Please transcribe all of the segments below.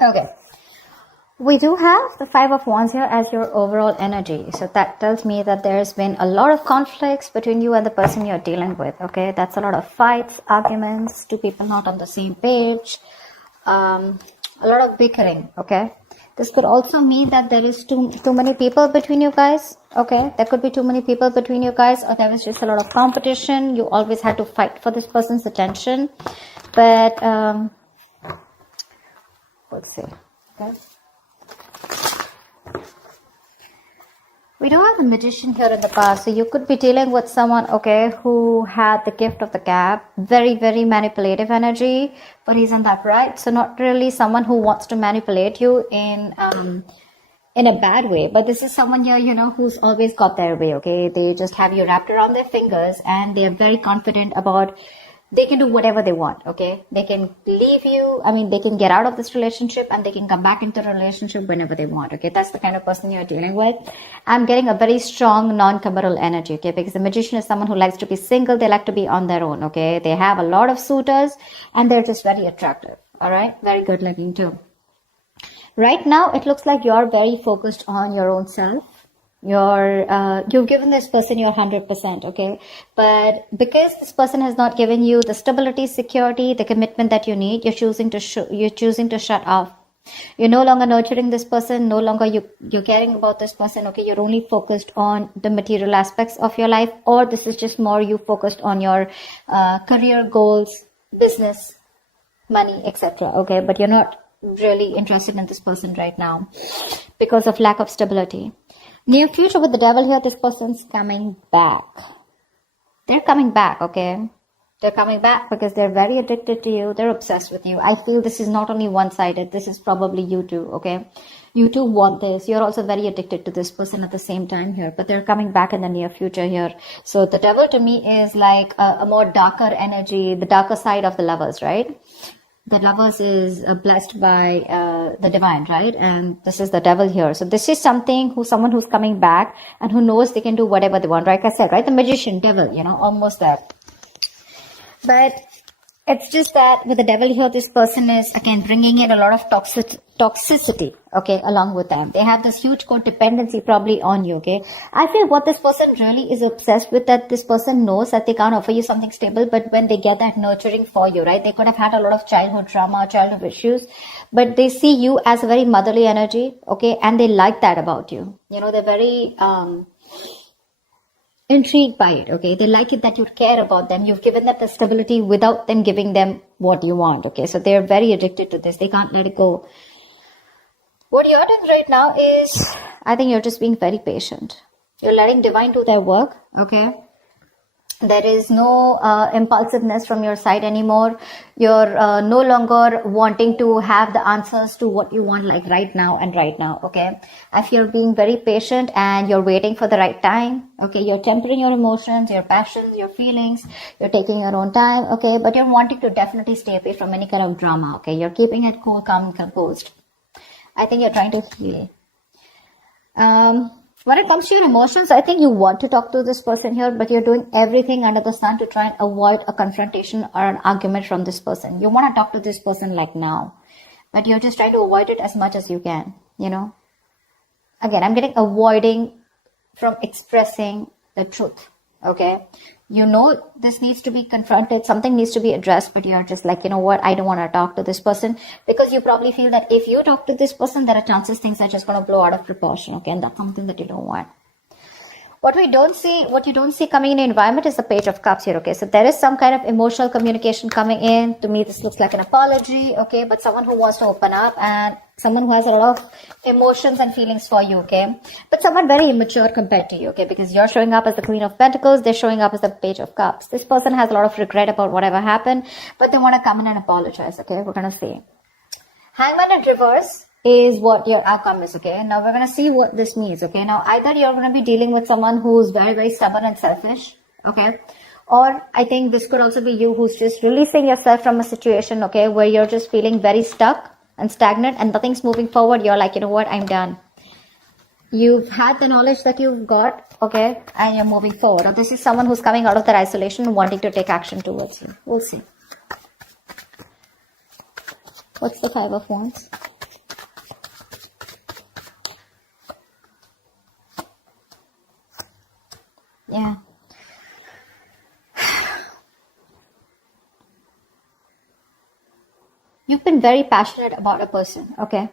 Okay. We do have the Five of Wands here as your overall energy. So that tells me that there's been a lot of conflicts between you and the person you're dealing with. Okay. That's a lot of fights, arguments, two people not on the same page, a lot of bickering. Okay. This could also mean that there is too many people between you guys. Okay. There could be too many people between you guys, or there was just a lot of competition. You always had to fight for this person's attention. But, let's see. Okay. We do have a Magician here in the past, so you could be dealing with someone, okay, who had the gift of the gab, very, very manipulative energy, but he's in that right. So not really someone who wants to manipulate you in a bad way, but this is someone here, you know, who's always got their way, okay. They just have you wrapped around their fingers, and they're very confident about they can do whatever they want, okay. They can leave you, I mean, they can get out of this relationship and they can come back into the relationship whenever they want, okay. That's the kind of person you're dealing with. I'm getting a very strong non-committal energy, okay, because the Magician is someone who likes to be single. They like to be on their own, okay. They have a lot of suitors and they're just very attractive, all right. Very good looking too. Right now, it looks like you're very focused on your own self. You've given this person your 100%, okay? But because this person has not given you the stability, security, the commitment that you need, you're choosing to shut off. You're no longer nurturing this person, no longer you're caring about this person, okay? You're only focused on the material aspects of your life, or this is just more you focused on your career goals, business, money, etc., okay? But you're not really interested in this person right now because of lack of stability. Near future with the Devil here, this person's coming back. They're coming back, okay? They're coming back because they're very addicted to you. They're obsessed with you. I feel this is not only one-sided. This is probably you too, okay? You too want this. You're also very addicted to this person at the same time here. But they're coming back in the near future here. So the Devil to me is like a more darker energy, the darker side of the Lovers, right? The Lovers is blessed by the divine, right? And this is the Devil here. So this is someone who's coming back and who knows they can do whatever they want. Like I said, right? The Magician, Devil, you know, almost there. But it's just that with the Devil here, this person is, again, bringing in a lot of toxicity, okay, along with them. They have this huge codependency probably on you, okay. I feel what this person really is obsessed with, that this person knows that they can't offer you something stable, but when they get that nurturing for you, right, they could have had a lot of childhood trauma, childhood issues, but they see you as a very motherly energy, okay, and they like that about you. You know, they're very intrigued by it, okay. They like it that you care about them. You've given them the stability without them giving them what you want, okay. So they're very addicted to this. They can't let it go. What you're doing right now is, I think you're just being very patient. You're letting divine do their work, okay. There is no impulsiveness from your side anymore. You're no longer wanting to have the answers to what you want, like right now and right now, okay. I feel being very patient and you're waiting for the right time, okay. You're tempering your emotions, your passions, your feelings. You're taking your own time, okay. But you're wanting to definitely stay away from any kind of drama, okay. You're keeping it cool, calm, and composed. I think you're trying to heal. When it comes to your emotions, I think you want to talk to this person here, but you're doing everything under the sun to try and avoid a confrontation or an argument from this person. You want to talk to this person like now, but you're just trying to avoid it as much as you can, you know. Again, I'm getting avoiding from expressing the truth, okay. You know this needs to be confronted, something needs to be addressed, but you're just like, you know what, I don't want to talk to this person, because you probably feel that if you talk to this person, there are chances things are just going to blow out of proportion, okay, and that's something that you don't want. What you don't see coming in the environment is the Page of Cups here, okay? So there is some kind of emotional communication coming in. To me, this looks like an apology, okay? But someone who wants to open up and someone who has a lot of emotions and feelings for you, okay? But someone very immature compared to you, okay? Because you're showing up as the Queen of Pentacles, they're showing up as the Page of Cups. This person has a lot of regret about whatever happened, but they want to come in and apologize, okay? We're going to see. Hangman in reverse is what your outcome is, okay? Now we're going to see what this means, okay? Now either you're going to be dealing with someone who's very, very stubborn and selfish, okay? Or I think this could also be you who's just releasing yourself from a situation, okay, where you're just feeling very stuck and stagnant and nothing's moving forward. You're like, you know what, I'm done. You've had the knowledge that you've got, okay, and you're moving forward. Or this is someone who's coming out of their isolation and wanting to take action towards you. We'll see. What's the Five of Wands? Yeah. You've been very passionate about a person, okay?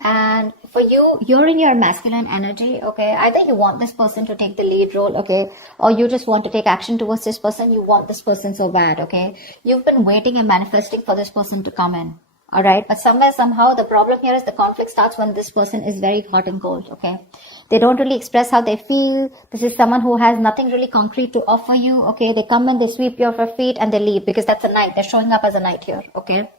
And for you, you're in your masculine energy, okay? Either you want this person to take the lead role, okay? Or you just want to take action towards this person. You want this person so bad, okay? You've been waiting and manifesting for this person to come in, all right? But somewhere, somehow, the problem here is the conflict starts when this person is very hot and cold, okay? They don't really express how they feel. This is someone who has nothing really concrete to offer you, okay? They come in, they sweep you off your feet, and they leave because that's a knight. They're showing up as a knight here, okay?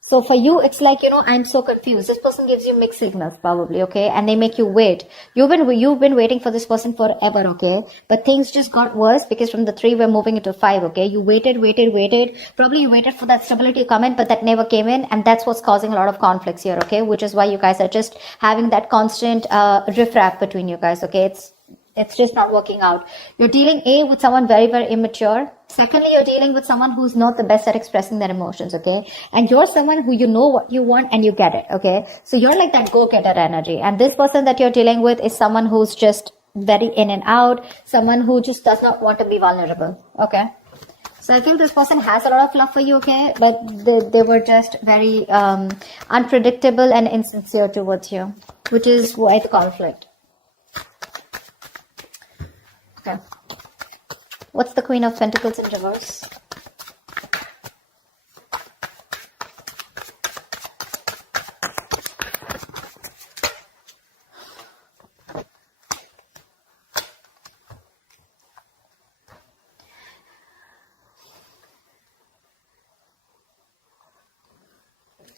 So for you, it's like, I'm so confused. This person gives you mixed signals probably, okay? And they make you wait. You've been waiting for this person forever, okay? But things just got worse because from the 3, we're moving into 5, okay? You waited. Probably you waited for that stability to come in, but that never came in. And that's what's causing a lot of conflicts here, okay? Which is why you guys are just having that constant riffraff between you guys, okay? It's just not working out. You're dealing with someone very, very immature. Secondly, you're dealing with someone who's not the best at expressing their emotions, okay? And you're someone who you know what you want and you get it, okay? So you're like that go-getter energy. And this person that you're dealing with is someone who's just very in and out, someone who just does not want to be vulnerable, okay? So I feel this person has a lot of love for you, okay? But they were just very unpredictable and insincere towards you, which is why the conflict. Okay. What's the Queen of Pentacles in reverse?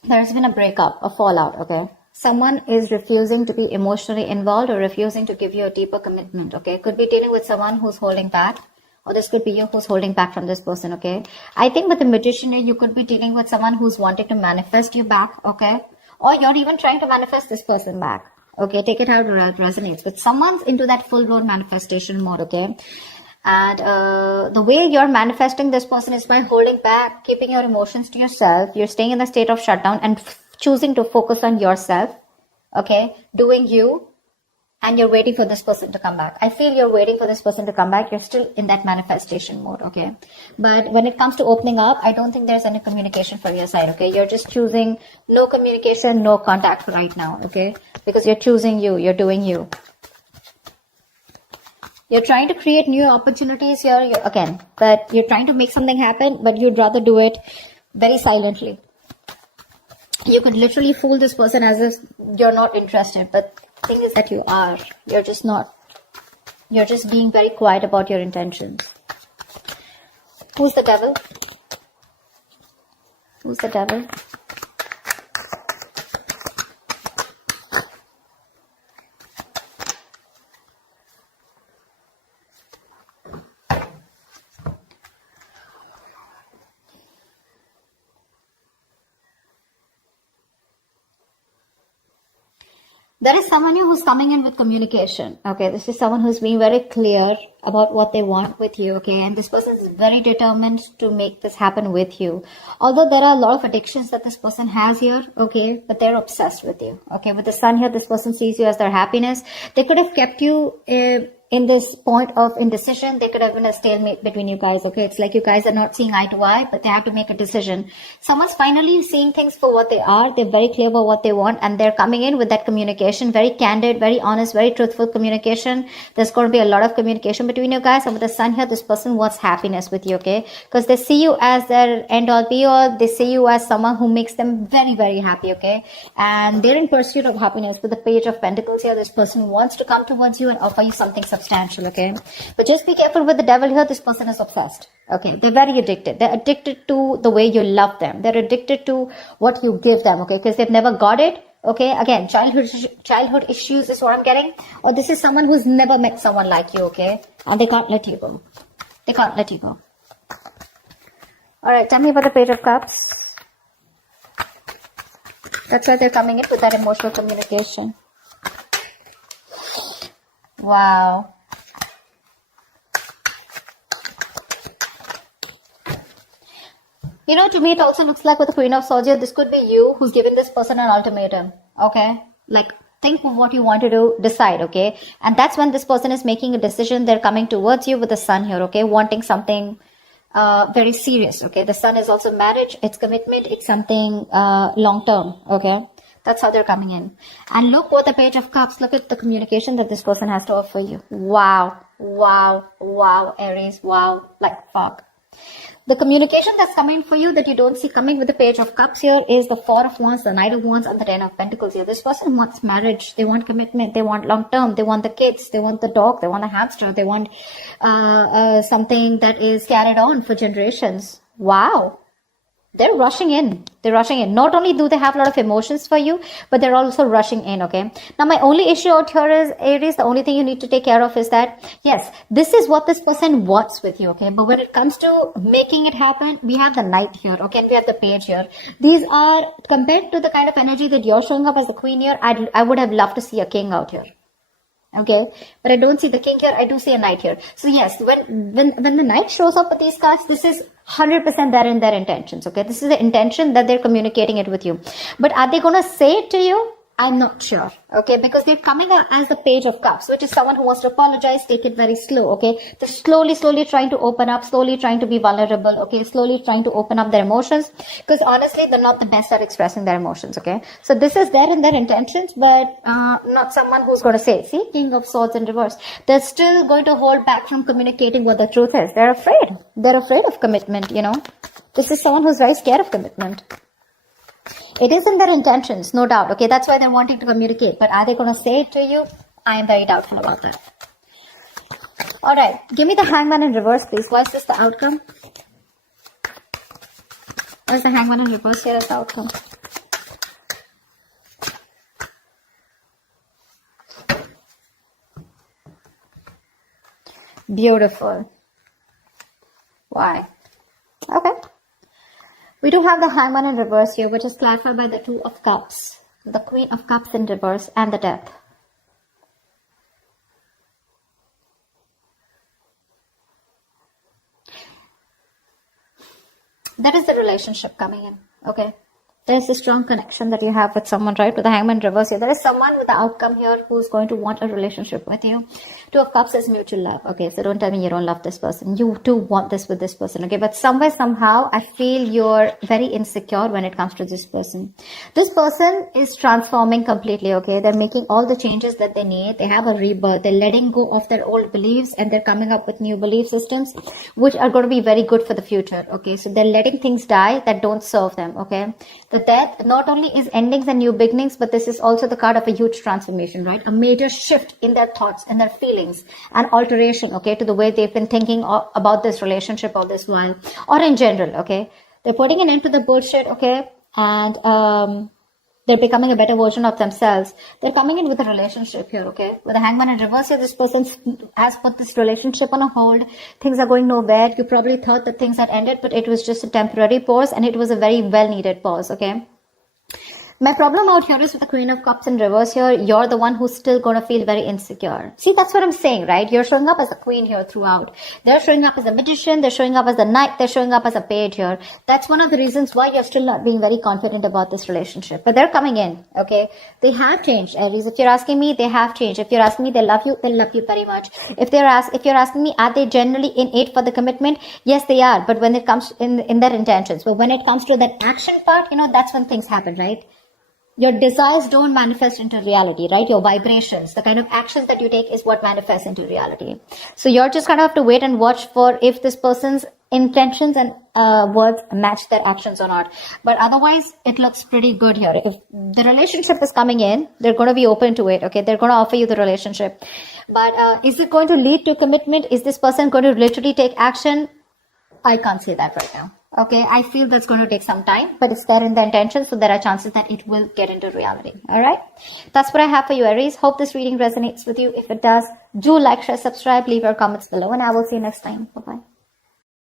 There's been a breakup, a fallout, okay? Someone is refusing to be emotionally involved or refusing to give you a deeper commitment, okay? Could be dealing with someone who's holding back, or this could be you who's holding back from this person, okay? I think with the Magician, you could be dealing with someone who's wanting to manifest you back, okay? Or you're even trying to manifest this person back, okay? Take it how it resonates. But someone's into that full-blown manifestation mode, okay? And the way you're manifesting this person is by holding back, keeping your emotions to yourself. You're staying in a state of shutdown and choosing to focus on yourself, okay, doing you, and you're waiting for this person to come back. I feel you're waiting for this person to come back. You're still in that manifestation mode, okay? But when it comes to opening up, I don't think there's any communication from your side, okay? You're just choosing no communication, no contact right now, okay? Because you're choosing you, you're doing you. You're trying to create new opportunities here, again, but you're trying to make something happen, but you'd rather do it very silently. You could literally fool this person as if you're not interested, but the thing is that you are. You're just not. You're just being very quiet about your intentions. Who's the devil? Who's the devil? There is someone who's coming in with communication. Okay, this is someone who's being very clear about what they want with you. Okay, and this person is very determined to make this happen with you. Although there are a lot of addictions that this person has here. Okay, but they're obsessed with you. Okay, with the sun here, this person sees you as their happiness. They could have kept you in this point of indecision. They could have been a stalemate between you guys. Okay, it's like you guys are not seeing eye to eye, but they have to make a decision. Someone's finally seeing things for what they are. They're very clear about what they want, and they're coming in with that communication, very candid, very honest, very truthful communication. There's going to be a lot of communication between you guys. And with the sun here, this person wants happiness with you, okay? Because they see you as their end all be all. They see you as someone who makes them very, very happy, okay? And they're in pursuit of happiness. With the Page of Pentacles here, this person wants to come towards you and offer you something substantial, okay? But just be careful with the devil here. This person is obsessed, okay? They're very addicted. They're addicted to the way you love them. They're addicted to what you give them, okay? Because they've never got it, okay? Again, childhood issues is what I'm getting. Or this is someone who's never met someone like you, okay? And they can't let you go. They can't let you go. All right, tell me about the Page of Cups. That's why they're coming in with that emotional communication. Wow. You know, to me, it also looks like with the Queen of Swords here, this could be you who's giving this person an ultimatum. Okay? Like, think of what you want to do, decide, okay? And that's when this person is making a decision. They're coming towards you with the sun here, okay? Wanting something very serious, okay? The sun is also marriage, it's commitment, it's something long term, okay? That's how they're coming in. And look what the Page of Cups, look at the communication that this person has to offer you. Wow, wow, wow, Aries, wow, like fuck. The communication that's coming for you that you don't see coming with the Page of Cups here is the Four of Wands, the Knight of Wands, and the Ten of Pentacles here. This person wants marriage. They want commitment. They want long term. They want the kids. They want the dog. They want the hamster. They want something that is carried on for generations. Wow. They're rushing in. They're rushing in. Not only do they have a lot of emotions for you, but they're also rushing in, okay? Now, my only issue out here is, Aries, the only thing you need to take care of is that, yes, this is what this person wants with you, okay? But when it comes to making it happen, we have the Knight here, okay? And we have the Page here. These are, compared to the kind of energy that you're showing up as the Queen here, I would have loved to see a King out here. Okay, but I don't see the King here. I do see a Knight here. So yes, when the Knight shows up with these cards, this is 100% there in their intentions. Okay, this is the intention that they're communicating it with you. But are they going to say it to you? I'm not sure, okay, because they're coming out as the Page of Cups, which is someone who wants to apologize, take it very slow, okay. They're slowly trying to open up, slowly trying to be vulnerable, okay, slowly trying to open up their emotions, because honestly, they're not the best at expressing their emotions, okay. So this is there in their intentions, but not someone who's going to say, see, King of Swords in reverse. They're still going to hold back from communicating what the truth is. They're afraid. They're afraid of commitment, you know. This is someone who's very scared of commitment. It is in their intentions, no doubt. Okay, that's why they're wanting to communicate. But are they going to say it to you? I am very doubtful about that. All right, give me the Hangman in reverse, please. Why is this the outcome? Why is the Hangman in reverse here as the outcome? Beautiful. Why? Okay. We do have the Hangman in reverse here, which is clarified by the Two of Cups, the Queen of Cups in reverse, and the Death. That is the relationship coming in, okay? There's a strong connection that you have with someone, right? With the Hangman in reverse here. There is someone with the outcome here who's going to want a relationship with you. Two of Cups is mutual love. Okay, so don't tell me you don't love this person. You too want this with this person. Okay, but somewhere, somehow, I feel you're very insecure when it comes to this person. This person is transforming completely, okay? They're making all the changes that they need. They have a rebirth. They're letting go of their old beliefs and they're coming up with new belief systems, which are going to be very good for the future, okay? So they're letting things die that don't serve them, okay? The Death not only is endings and new beginnings, but this is also the card of a huge transformation, right? A major shift in their thoughts and their feelings and alteration, okay, to the way they've been thinking about this relationship all this while, or in general, okay? They're putting an end to the bullshit, okay? And they're becoming a better version of themselves. They're coming in with a relationship here, okay? With the Hangman in reverse here, this person has put this relationship on a hold. Things are going nowhere. You probably thought that things had ended, but it was just a temporary pause, and it was a very well-needed pause, okay? My problem out here is with the Queen of Cups in reverse here, you're the one who's still going to feel very insecure. See, that's what I'm saying, right? You're showing up as a queen here throughout. They're showing up as a magician. They're showing up as a knight. They're showing up as a page here. That's one of the reasons why you're still not being very confident about this relationship. But they're coming in, okay? They have changed, Aries. If you're asking me, they have changed. If you're asking me, they love you very much. If you're asking me, are they generally innate for the commitment? Yes, they are. But when it comes in their intentions, but when it comes to that action part, you know, that's when things happen, right? Your desires don't manifest into reality, right? Your vibrations, the kind of actions that you take is what manifests into reality. So you're just going to have to wait and watch for if this person's intentions and words match their actions or not. But otherwise, it looks pretty good here. If the relationship is coming in, they're going to be open to it, okay? They're going to offer you the relationship. But is it going to lead to commitment? Is this person going to literally take action? I can't say that right now. Okay, I feel that's going to take some time, but it's there in the intention, so there are chances that it will get into reality. All right, that's what I have for you, Aries. Hope this reading resonates with you. If it does, do like, share, subscribe, leave your comments below, and I will see you next time. Bye-bye.